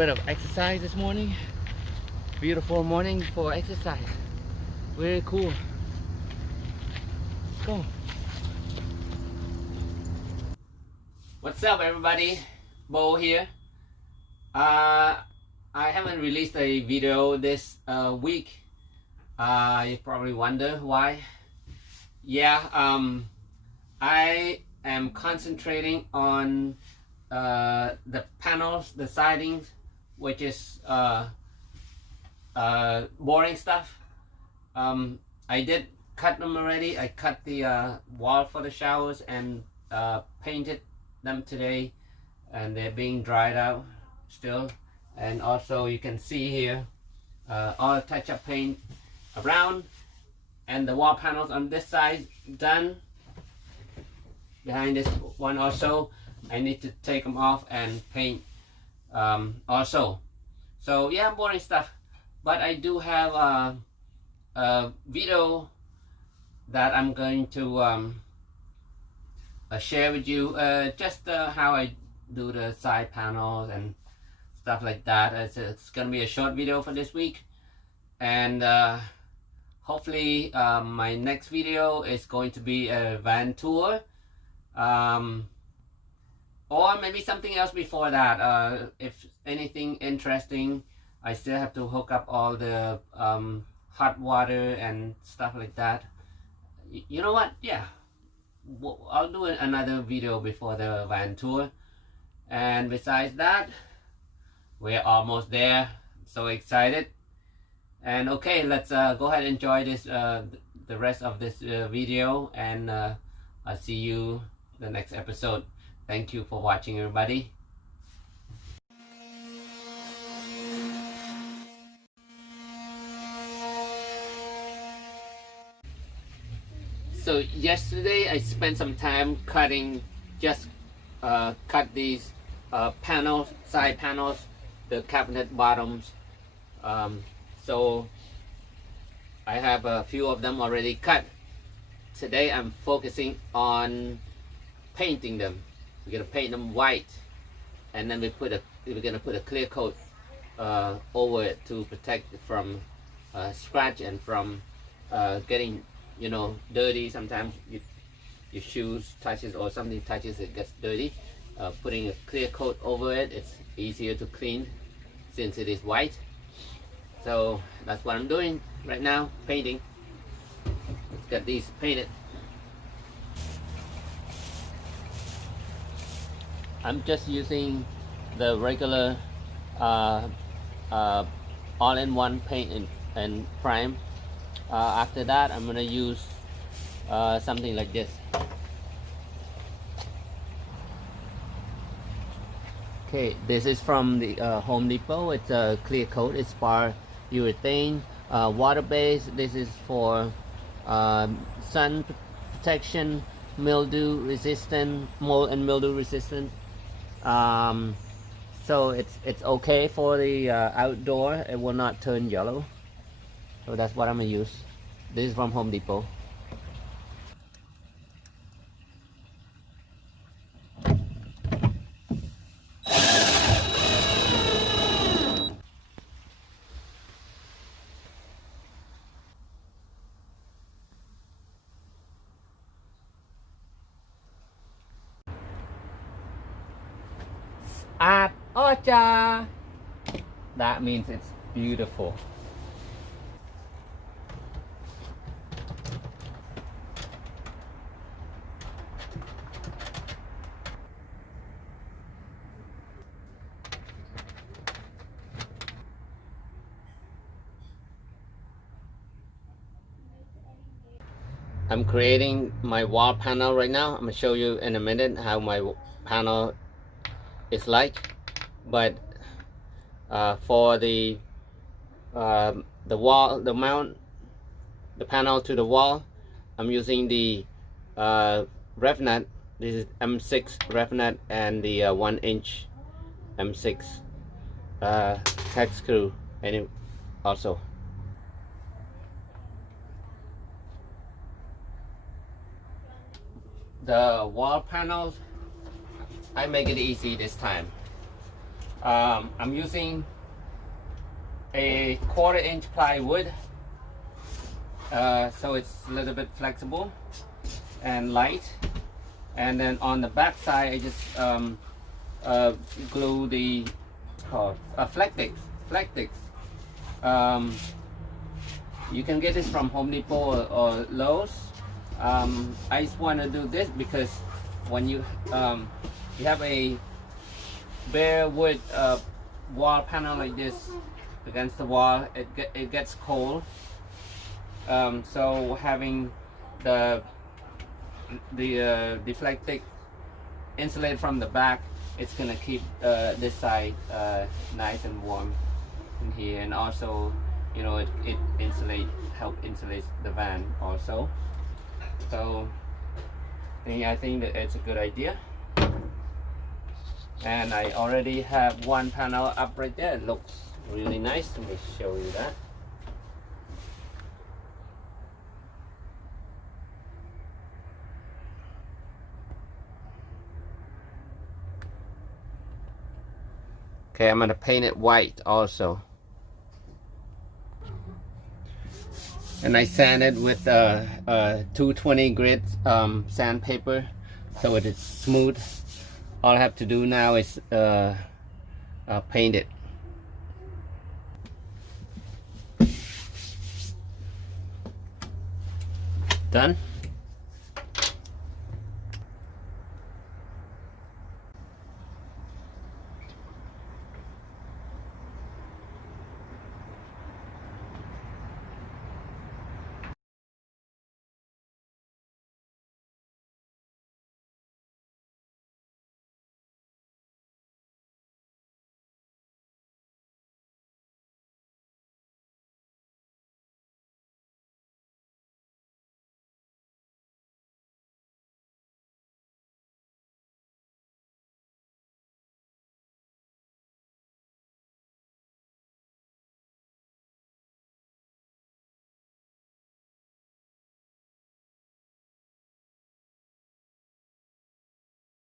bit of exercise this morning. Beautiful morning for exercise. Very cool. Let's go. What's up, everybody? Bo here. I haven't released a video this week. You probably wonder why. Yeah, I am concentrating on the panels, the sidings, which is boring stuff. I did cut them already. I cut the wall for the showers and painted them today, and they're being dried out still. And also you can see here all touch-up paint around, and the wall panels on this side done. Behind this one also, I need to take them off and paint also. So yeah, boring stuff, but I do have a video that I'm going to share with you, just how I do the side panels and stuff like that. It's gonna be a short video for this week, and hopefully my next video is going to be a van tour, or maybe something else before that. If anything interesting, I still have to hook up all the hot water and stuff like that. You know what? Yeah, I'll do another video before the van tour. And besides that, we're almost there. So excited. And okay, let's go ahead and enjoy this the rest of this video, and I'll see you the next episode. Thank you for watching, everybody. So yesterday I spent some time cutting, just cut these panels, side panels, the cabinet bottoms. So I have a few of them already cut. Today I'm focusing on painting them. We're gonna paint them white, and then we're gonna put a clear coat over it to protect it from scratch and from getting, you know, dirty. Sometimes your shoes touches or something touches, it gets dirty. Putting a clear coat over it, it's easier to clean since it is white. So that's what I'm doing right now, painting. Let's get these painted. I'm just using the regular all-in-one paint and prime. After that, I'm gonna use something like this. Okay, this is from the Home Depot. It's a clear coat. It's polyurethane, water-based. This is for sun protection, mildew resistant, mold and mildew resistant. So it's okay for the outdoor. It will not turn yellow. So that's what I'm gonna use. This is from Home Depot. At Ocha. That means it's beautiful. I'm creating my wall panel right now. I'm gonna show you in a minute how my panel is like, but for the wall, the mount, the panel to the wall, I'm using the revnut. This is M6 revnut and the 1-inch M6 hex screw, and also the wall panels, I make it easy this time. I'm using a 1/4 inch plywood, so it's a little bit flexible and light. And then on the back side, I just glue the Flectix. You can get this from Home Depot or Lowe's. I just want to do this because when you have a bare wood wall panel like this against the wall, it gets cold. So having the Flectix insulated from the back, it's gonna keep this side nice and warm in here, and also, you know, it help insulate the van also. So I think that it's a good idea. And I already have one panel up right there. It looks really nice. Let me show you that. Okay, I'm gonna paint it white also. And I sand it with 220 grit sandpaper, so it is smooth. All I have to do now is paint it. Done.